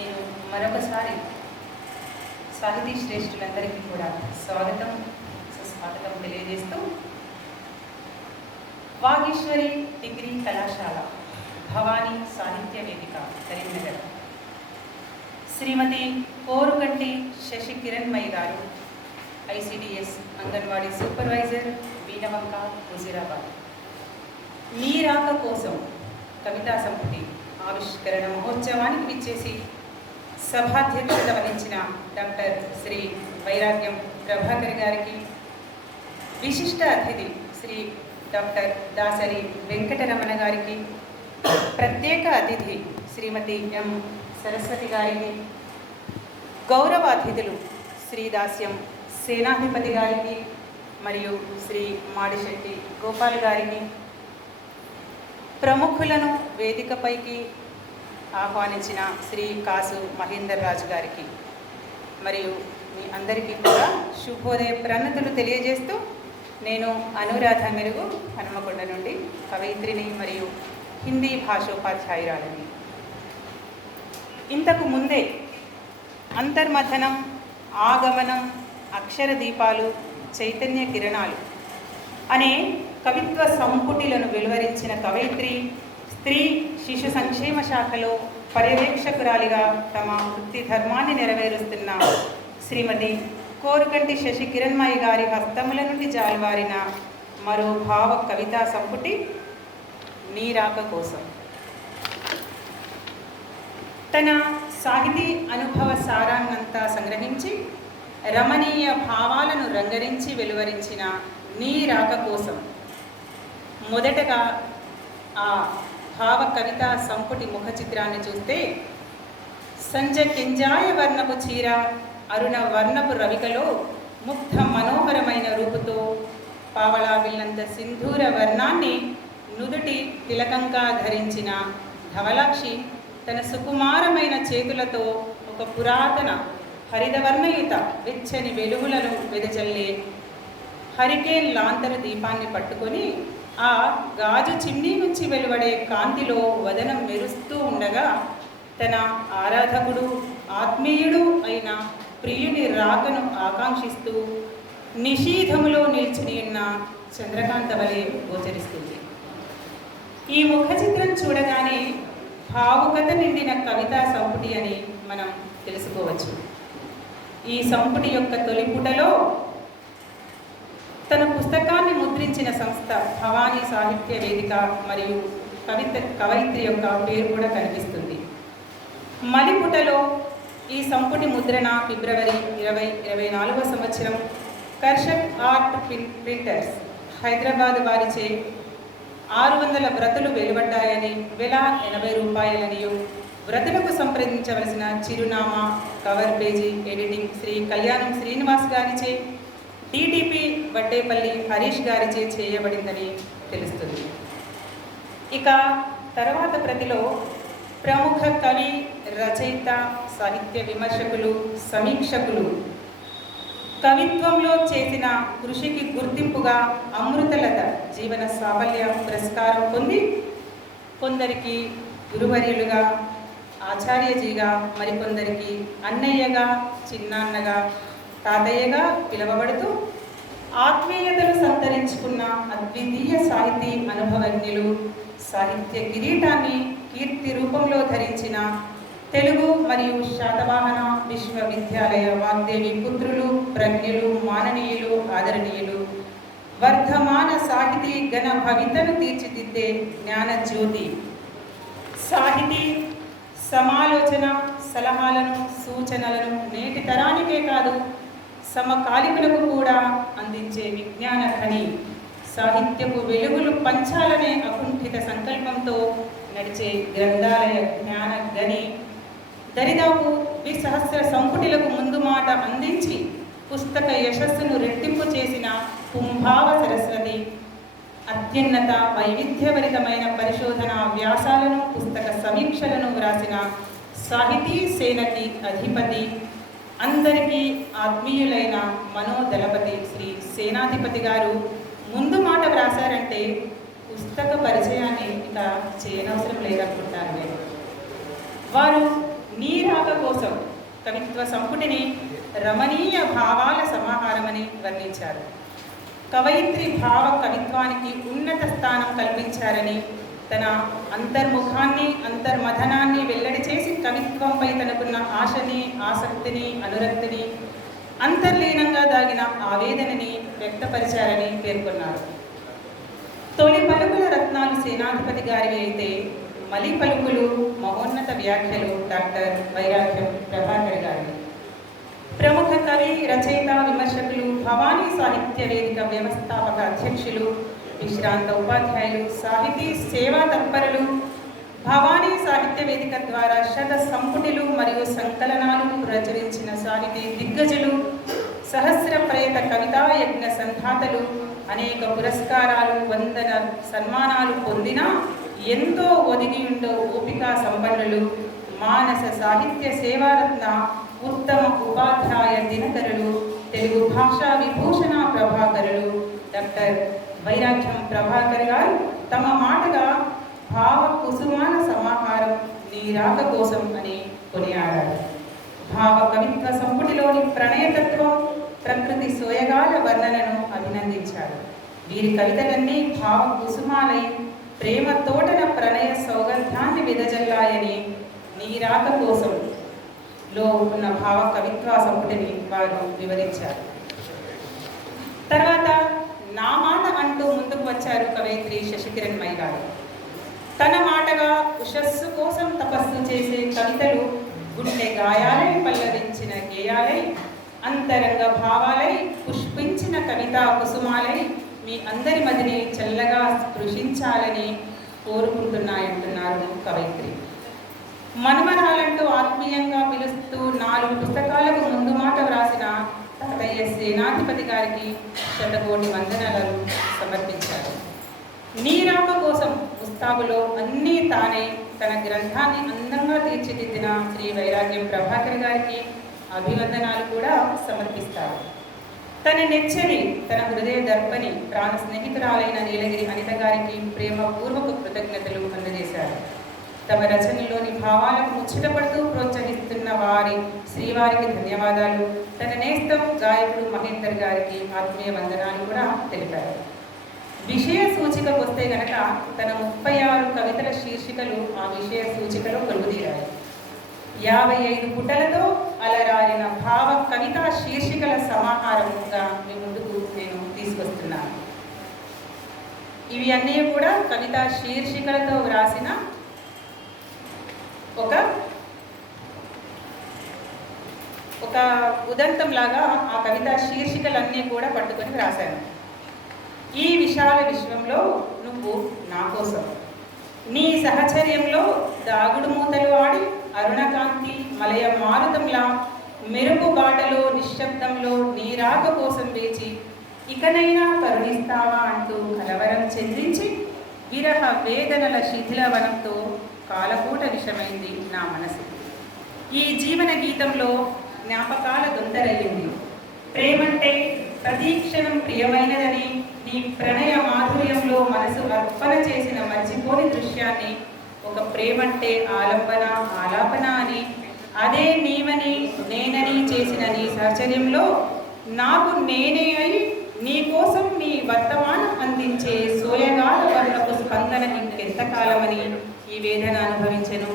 నేను మరొకసారి సాహితీ శ్రేష్ఠులందరికీ కూడా స్వాగతం సుస్వాగతం తెలియజేస్తూ వాగీశ్వరి డిగ్రీ కళాశాల భవానీ సాహిత్య వేదిక కరీంనగర్. శ్రీమతి కోరుకంటి శశి కిరణ్మయ్య గారు ఐసిడిఎస్ అంగన్వాడీ సూపర్వైజర్ వీణవంక హుజీరాబాద్ మీ రాక కోసం కవితా సంపుటి ఆవిష్కరణ మహోత్సవానికి విచ్చేసి సభాధ్యక్షత వహించిన డాక్టర్ శ్రీ వైరాగ్యం ప్రభాకర్ గారికి విశిష్ట అతిథి శ్రీ డాక్టర్ దాసరి వెంకటరమణ గారికి ప్రత్యేక అతిథి శ్రీమతి ఎం సరస్వతి గారికి గౌరవ అతిథులు శ్రీ దాస్యం సేనాధిపతి గారికి మరియు శ్రీ మాడిశెట్టి గోపాల్ గారికి ప్రముఖులను వేదికపైకి ఆహ్వానించిన శ్రీ కాసు మహేందర్ రాజు గారికి మరియు మీ అందరికీ కూడా శుభోదయ ప్రణతులు తెలియజేస్తూ నేను అనురాధ మెరుగు హనుమకొండ నుండి కవయిత్రిని మరియు హిందీ భాషోపాధ్యాయురాలని. ఇంతకు ముందే అంతర్మథనం ఆగమనం అక్షర దీపాలు చైతన్య కిరణాలు అనే కవిత్వ సంపుటిలను వెలువరించిన కవయిత్రి స్త్రీ శిశు సంక్షేమ శాఖలో పర్యవేక్షకురాలిగా తమ వృత్తి ధర్మాన్ని నెరవేరుస్తున్న శ్రీమతి కోరుకంటి శశి కిరణ్మయ్య గారి హస్తముల నుండి జాలువారిన మరో భావ కవితా సంపుటి నీరాక కోసం. తన సాహితీ అనుభవ సారాన్నంతా సంగ్రహించి రమణీయ భావాలను రంగరించి వెలువరించిన నీ రాక కోసం. మొదటగా ఆ భావ కవిత సంపుటి ముఖ చిత్రాన్ని చూస్తే సంజ కింజాయ వర్ణపు చీర అరుణ వర్ణపు రవికలో ముగ్ధ మనోహరమైన రూపుతో పావళా విల్లంత సింధూర వర్ణాన్ని నుదుటి తిలకంగా ధరించిన ధవలాక్షి తన సుకుమారమైన చేతులతో ఒక పురాతన హరితవర్ణయుత వెచ్చని వెలుగులను వెదజల్లే హరికేన్ లాంతర దీపాన్ని పట్టుకొని ఆ గాజు చిమ్నీ నుంచి వెలువడే కాంతిలో వదనం మెరుస్తూ ఉండగా తన ఆరాధకుడు ఆత్మీయుడు అయిన ప్రియుని రాకను ఆకాంక్షిస్తూ నిషీధములో నిలిచిని ఉన్న చంద్రకాంత వలె గోచరిస్తుంది. ఈ ముఖ చిత్రం చూడగానే భావుకత నిండిన కవితా సంపుటి అని మనం తెలుసుకోవచ్చు. ఈ సంపుటి యొక్క తొలిపుటలో తనకు తన పుస్తకాన్ని ముద్రించిన సంస్థ భవానీ సాహిత్య వేదిక మరియు కవిత కవయిత్రి యొక్క పేరు కూడా కనిపిస్తుంది. మలిపుటలో ఈ సంపుటి ముద్రణ ఫిబ్రవరి ఇరవై ఇరవై నాలుగో సంవత్సరం కర్షక్ ఆర్ట్ ప్రింటర్స్ హైదరాబాద్ వారిచే ఆరు వందల వ్రతులు వెలువడ్డాయని వెల ఎనభై రూపాయలనియు వ్రతులకు సంప్రదించవలసిన చిరునామా కవర్ పేజీ ఎడిటింగ్ శ్రీ కళ్యాణం శ్రీనివాస్ గారిచే టీడీపీ వడ్డేపల్లి హరీష్ గారిచే చేయబడిందని తెలుస్తుంది. ఇక తర్వాత ప్రతిలో ప్రముఖ కవి రచయిత సాహిత్య విమర్శకులు సమీక్షకులు. కవిత్వంలో చేసిన కృషికి గుర్తింపుగా అమృతలత జీవన సాఫల్య పురస్కారం పొంది కొందరికి గురువర్యులుగా ఆచార్యజీగా మరికొందరికి అన్నయ్యగా చిన్నాన్నగా తాతయ్యగా పిలువబడుతూ ఆత్మీయతలు సంతరించుకున్న అద్వితీయ సాహితీ అనుభవజ్ఞులు సాహిత్య కిరీటాన్ని కీర్తి రూపంలో ధరించిన తెలుగు మరియు శాతవాహన విశ్వవిద్యాలయ వాగ్దేవి పుత్రులు ప్రజ్ఞులు మాననీయులు ఆదరణీయులు. వర్ధమాన సాహితీ గణ భవితను తీర్చిదిద్దే జ్ఞానజ్యోతి. సాహితీ సమాలోచన సలహాలను సూచనలను నేటి తరానికే కాదు సమకాలికులకు కూడా అందించే విజ్ఞానధని సాహిత్యపు వెలుగులు పంచాలనే అకుంఠిత సంకల్పంతో నడిచే గ్రంథాలయ జ్ఞాన గని దరిదాపు ద్విసహస్ర సంపుటిలకు ముందు మాట అందించి పుస్తక యశస్సును రెట్టింపు చేసిన కుంభావ సరస్వతి అత్యున్నత వైవిధ్యభరితమైన పరిశోధన వ్యాసాలను పుస్తక సమీక్షలను వ్రాసిన సాహితీ సేనకి అధిపతి అందరికీ ఆత్మీయులైన మనోదళపతి శ్రీ సేనాధిపతి గారు ముందు మాట వ్రాసారంటే పుస్తక పరిచయాన్ని ఇక చేయనవసరం లేదనుకుంటాను నేను. వారు నీరాక కోసం కవిత్వ సంపుటిని రమణీయ భావాల సమాహారమని వర్ణించారు. కవయిత్రి భావ కవిత్వానికి ఉన్నత స్థానం కల్పించారని తన అంతర్ముఖాన్ని అంతర్మథనాన్ని వెల్లడి చేసి కవిత్వంపై తనకున్న ఆశని ఆసక్తిని అనురక్తిని అంతర్లీనంగా దాగిన ఆవేదనని వ్యక్తపరిచారని పేర్కొన్నారు. తొలి పలుకుల రత్నాలు సేనాధిపతి గారివి అయితే మలి పలుకులు మహోన్నత వ్యాఖ్యలు డాక్టర్ వైరాగ్యం ప్రభాకర్ గారి ప్రముఖ కవి రచయిత విమర్శకులు భవానీ సాహిత్య వేదిక వ్యవస్థాపక అధ్యక్షులు విశ్రాంత ఉపాధ్యాయులు సాహితీ సేవా తత్పరులు భవానీ సాహిత్య వేదిక ద్వారా శత సంపుటిలు మరియు సంకలనాలు ప్రచురించిన సాహితీ దిగ్గజులు సహస్ర ప్రయత కవితా యజ్ఞ సంధాతలు అనేక పురస్కారాలు వందన సన్మానాలు పొందిన ఎంతో ఒదిగి ఉండో ఓపికా సంపన్నులు మానస సాహిత్య సేవారత్న ఉత్తమ ఉపాధ్యాయ దినకరులు తెలుగు భాషా విభూషణ ప్రభాకరులు డాక్టర్ వైరాగ్యం ప్రభాకర్ గారు తమ మాటగా భావ కుసుమాన సమాహారం నీ రాక కోసం అని కొనియాడారు. భావ కవిత్వ సంపుటిలోని ప్రణయతత్వం ప్రకృతి సోయగాల వర్ణనను అభినందించారు. వీరి కవితలన్నీ భావ కుసుమాలై ప్రేమ తోటన ప్రణయ సౌగంధాన్ని విదజల్లాయని నీ రాక కోసం లో ఉన్న భావ కవిత్వ సంపుటిని వారు వివరించారు. తర్వాత నా మాట అంటూ కవయిత్రి శశికిరణ్ గారు. తన మాటగా ఉషస్సు కోసం తపస్సు చేసే కవితలు గుండె గాయాలై పల్లవించిన గేయాలై అంతరంగ భావాలై పుష్పించిన కవితా కుసుమాలై మీ అందరి మదిని చల్లగా స్పృశించాలని కోరుకుంటున్నాయంటున్నారు కవయిత్రి. మనుమరాలంటూ ఆత్మీయంగా పిలుస్తూ నాలుగు పుస్తకాలకు ముందు మాట వ్రాసిన తాతయ్య సేనాధిపతి గారికి శతకోటి వందనాలను సమర్పించారు. నీరాక కోసం పుస్తాబులో అన్నీ తానే తన గ్రంథాన్ని అందంగా తీర్చిదిద్దిన శ్రీ వైరాగ్యం ప్రభాకర్ గారికి అభివందనాలు కూడా సమర్పిస్తారు. తన నెచ్చని తన హృదయ దర్పని ప్రాణ స్నేహితురాలైన నీలగిరి అనిత గారికి ప్రేమపూర్వక కృతజ్ఞతలు అందజేశారు. తమ రచనలోని భావాలకు ముచ్చటపడుతూ ప్రోత్సహిస్తున్న వారి శ్రీవారికి ధన్యవాదాలు. తన నేస్తం గాయకుడు మహేందర్ గారికి ఆత్మీయ వందనాలు కూడా తెలిపారు. విషయ సూచికకు వస్తే గనక తన ముప్పై ఆరు కవితల శీర్షికలు ఆ విషయ సూచికలో కొలువుదీరాయి యాభై ఐదు పుటలతో అలరారిన భావ కవితా శీర్షికల సమాహారముగా మీ ముందుకు నేను తీసుకొస్తున్నాను. ఇవి అన్నీ కూడా కవితా శీర్షికలతో వ్రాసిన ఒక ఒక ఉదంతం లాగా ఆ కవితా శీర్షికలన్నీ కూడా పట్టుకొని రాశాను ఈ విశాల విశ్వంలో నువ్వు నా కోసం. నీ సహచర్యంలో దాగుడు మూతలు ఆడి అరుణకాంతి మలయ మారుతంలా మెరుపు బాటలో నిశ్శబ్దంలో నీ రాక కోసం వేచి ఇకనైనా కరుణిస్తావా అంటూ కలవరం చెందించి విరహ వేదనల శిథిలవనంతో కాలకూట విషమైంది నా మనసు. ఈ జీవన గీతంలో జ్ఞాపకాల దొందరయ్యింది ప్రేమంటే ప్రతీక్షణం ప్రియమైనదని నీ ప్రణయ మాధుర్యంలో మనసు అర్పణ చేసిన మర్చిపోని దృశ్యాన్ని ఒక ప్రేమంటే ఆలంబన ఆలాపన అని అదే నీవని నేనని చేసిన నీ సహచర్యంలో నాకు నేనే అయి నీ కోసం నీ వర్తమానం అందించే సోయగాల వర్ణపు స్పందన ఇంకెంతకాలమని ఈ వేదన అనుభవించను.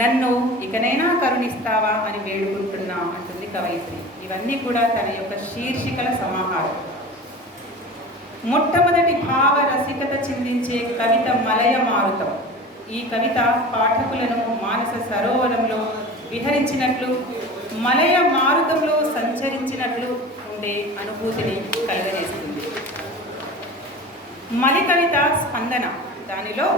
నన్ను ఇకనైనా కరుణిస్తావా అని వేడుకుంటున్నా అంటుంది కవయిత్రి. ఇవన్నీ కూడా తన యొక్క శీర్షికల సమాహారం. మొట్టమొదటి భావ రసికత చిందించే కవిత మలయ మారుతం. ఈ కవిత పాఠకులను మానస సరోవరంలో విహరించినట్లు మలయ మారుతంలో సంచరించినట్లు ఉండే అనుభూతిని కలుగజేస్తుంది. మలి కవిత స్పందన. దానిలో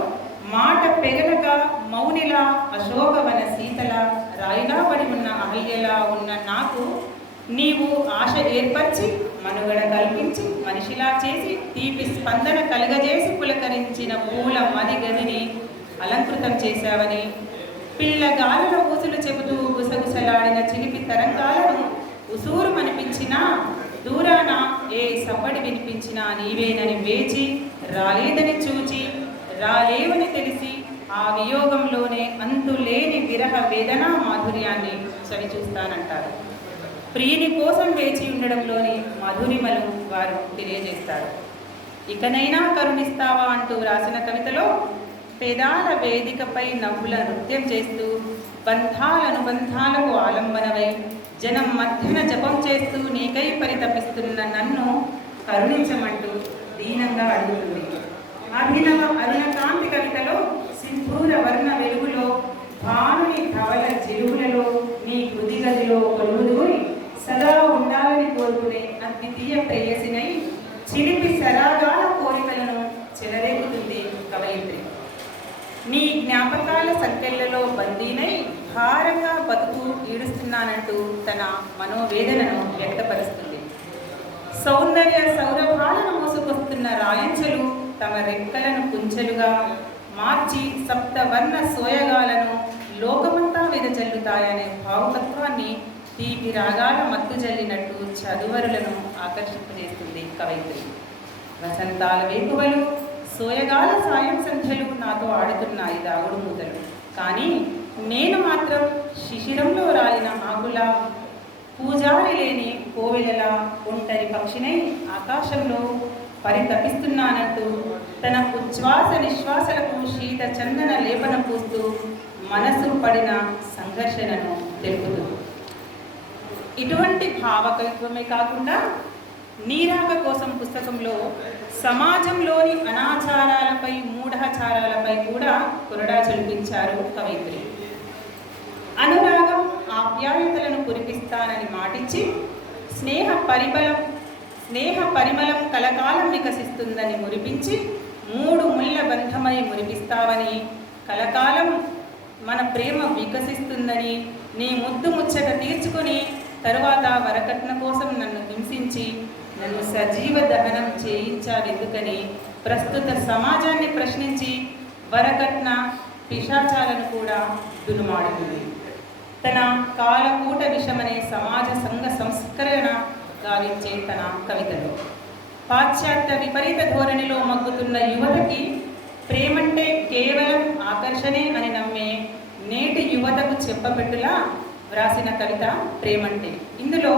మాట పెగలక మౌనిలా అశోకవన సీతల రాయిలా పడి ఉన్న అహల్యలా ఉన్న నాకు నీవు ఆశ ఏర్పరిచి మనుగడ కల్పించి చేసి తీపి స్పందన కలుగజేసి పులకరించిన పూల మది గదిని అలంకృతం చేశావని. పిల్లగాలుల ఊసులు చెబుతూ గుసగుసలాడిన చిలిపి తరంగాలను ఉసూరు అనిపించినా దూరాన ఏ సవ్వడి వినిపించినా నీవేనని వేచి రాలేదని చూచి రాలేవని తెలిసి ఆ వియోగంలోనే అంతులేని విరహ వేదన మాధుర్యాన్ని సరిచూస్తానంటారు. ప్రియుని కోసం వేచి ఉండడంలోని మధురిమలు వారు తెలియజేస్తారు. ఇకనైనా కరుణిస్తావా? అంటూ రాసిన కవితలో పేదాల వేదికపై నవ్వుల నృత్యం చేస్తూ బంధాలనుబంధాలకు ఆలంబనవై జనం మధ్యన జపం చేస్తూ నీకై పరితపిస్తున్న నన్ను కరుణించమంటూ దీనంగా అడుగుతుంది. అభినవ అరుణకాంతి కవితలో సింధూర వర్ణ వెలుగులో భానుని ధవల చెరువులలో నీ హృది గదిలో కొలువుదూరి సదా ఉండాలని కోరుకునే అద్వితీయ ప్రేయసినై చిలిపి సరాగాల కోరికలను చెలరేగుతుంది కవయిత్రి నీ జ్ఞాపకాల సంఖ్యలలో బందీనై భారంగా బతుకు ఈడుస్తున్నానంటూ తన మనోవేదనను వ్యక్తపరుస్తుంది. సౌందర్య సౌరభాలను మోసుకొస్తున్న రాయంచలు తమ రెక్కలను కుంచెలుగా మార్చి సప్తవర్ణ సోయగాలను లోకమంతా వెదజల్లుతాయనే భావతత్వాన్ని తీపి రాగాల మత్తు జల్లినట్టు చదువరులను ఆకర్షింపజేస్తుంది కవయిత్రి. వసంతాల వేకువలు సోయగాల సాయం సంఖ్యలు నాతో ఆడుతున్నాయి దాగుడు మూతలు. కానీ నేను మాత్రం శిశిరంలో రాలిన ఆకులా పూజారి లేని కోవెలలా ఒంటరి పక్షినై ఆకాశంలో పరితపిస్తున్నానంటూ తన ఉచ్ఛ్వాస నిశ్వాసలకు శీత చందన లేపన పూస్తూ మనసు పడిన సంఘర్షణను తెలుపుతుంది. ఇటువంటి భావకత్వమే కాకుండా నీరాక కోసం పుస్తకంలో సమాజంలోని అనాచారాలపై మూఢాచారాలపై కూడా కొరడా చొలిపించారు కవయిత్రి. అనురాగం ఆప్యాయతలను కురిపిస్తానని మాటించి స్నేహ పరిబలం స్నేహ పరిమళం కలకాలం వికసిస్తుందని మురిపించి మూడు ముళ్ళ బంధమై మురిపిస్తావని కలకాలం మన ప్రేమ వికసిస్తుందని నీ ముద్దు ముచ్చట తీర్చుకొని తరువాత వరకట్న కోసం నన్ను హింసించి నన్ను సజీవ దహనం చేయించావెందుకని ప్రస్తుత సమాజాన్ని ప్రశ్నించి వరకట్న పిశాచాలను కూడా దునుమాడుతుంది. తన కాలకూట విషమనే సమాజ సంఘ సంస్కరణ గావించే తన కవితలు. పాశ్చాత్య విపరీత ధోరణిలో మగ్గుతున్న యువతకి ప్రేమంటే కేవలం ఆకర్షణే అని నమ్మే నేటి యువతకు చెప్పబెట్టులా వ్రాసిన కవిత ప్రేమంటే. ఇందులో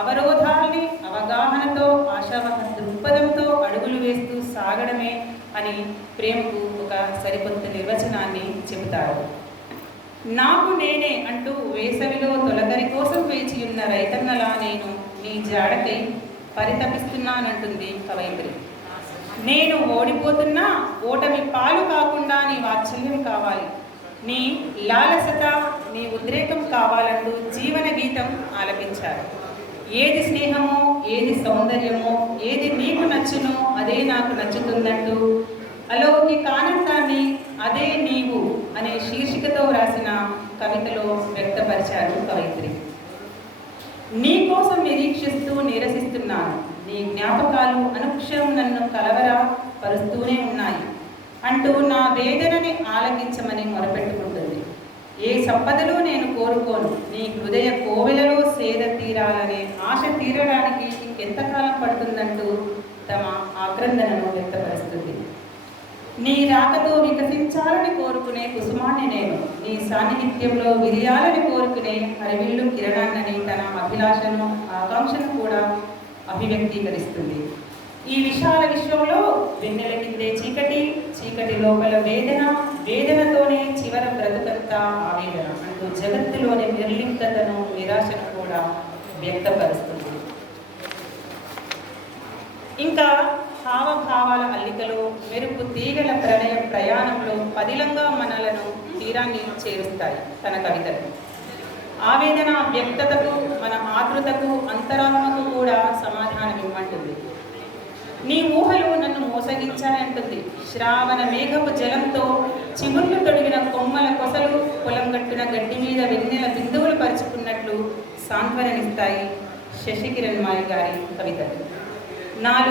అవరోధాలని అవగాహనతో ఆశావహ దృక్పథంతో అడుగులు వేస్తూ సాగడమే అని ప్రేమకు ఒక సరికొత్త నిర్వచనాన్ని చెబుతారు. నాకు నేనే అంటూ వేసవిలో తొలగరి కోసం వేచి ఉన్న రైతన్నలా నేను నీ జాడకై పరితపిస్తున్నానంటుంది కవయిత్రి నేను ఓడిపోతున్నా ఓటమి పాలు కాకుండా నీ వాత్సల్యం కావాలి. నీ లాలసత నీ ఉద్రేకం కావాలంటూ జీవన గీతం ఆలపించారు. ఏది స్నేహమో ఏది సౌందర్యమో ఏది నీకు నచ్చునో అదే నాకు నచ్చుతుందంటూ అలౌకిక ఆనందాన్ని అదే నీవు అనే శీర్షికతో రాసిన కవితలో వ్యక్తపరిచారు కవయిత్రి. నీ కోసం నిరీక్షిస్తూ నిరసిస్తున్నాను. నీ జ్ఞాపకాలు అనుక్షణం నన్ను కలవర పరుస్తూనే ఉన్నాయి. అంటూ నా వేదనని ఆలకించమని మొరపెట్టుకుంటున్నాను. ఏ సంపదలు నేను కోరుకోను? నీ హృదయ కోవెలలో సేద తీరాలనే ఆశ తీరడానికి ఎంతకాలం పడుతుందంటూ తమ ఆక్రందనను వ్యక్తపరుస్తుంది. నీ రాకతో వికసించాలని కోరుకునే కుసుమాన్ని నేను నీ సాన్నిహిత్యంలో విరియాలని కోరుకునే హరివిల్లు కిరణాన్నని తన అభిలాషను ఆకాంక్షను కూడా అభివ్యక్తీకరిస్తుంది. ఈ విశాల విషయంలో వెన్నెల కిందే చీకటి చీకటి లోపల వేదన వేదనతోనే చివర బ్రతుకంతా ఆవేదన అంటూ జగత్తులోని నిర్లిప్తతను నిరాశను కూడా వ్యక్తపరుస్తుంది. ఇంకా హావభావాల అల్లికలో మెరుపు తీగల ప్రణయ ప్రయాణంలో పదిలంగా మనలను తీరాన్ని చేరుస్తాయి తన కవితలు. ఆవేదన వ్యక్తతకు మన ఆతృతకు అంతరాత్మకు కూడా సమాధానం ఇవ్వమంటుంది నీ ఊహలు నన్ను మోసగించాయంటుంది శ్రావణ మేఘపు జలంతో చిగుళ్ళు తొడిగిన కొమ్మల కొసలు పొలం గట్టున గడ్డి మీద వెన్నెల బిందువులు పరుచుకున్నట్లు సాంత్వననిస్తాయి శశికిరణ్ మారి గారి కవితలు నాలుగు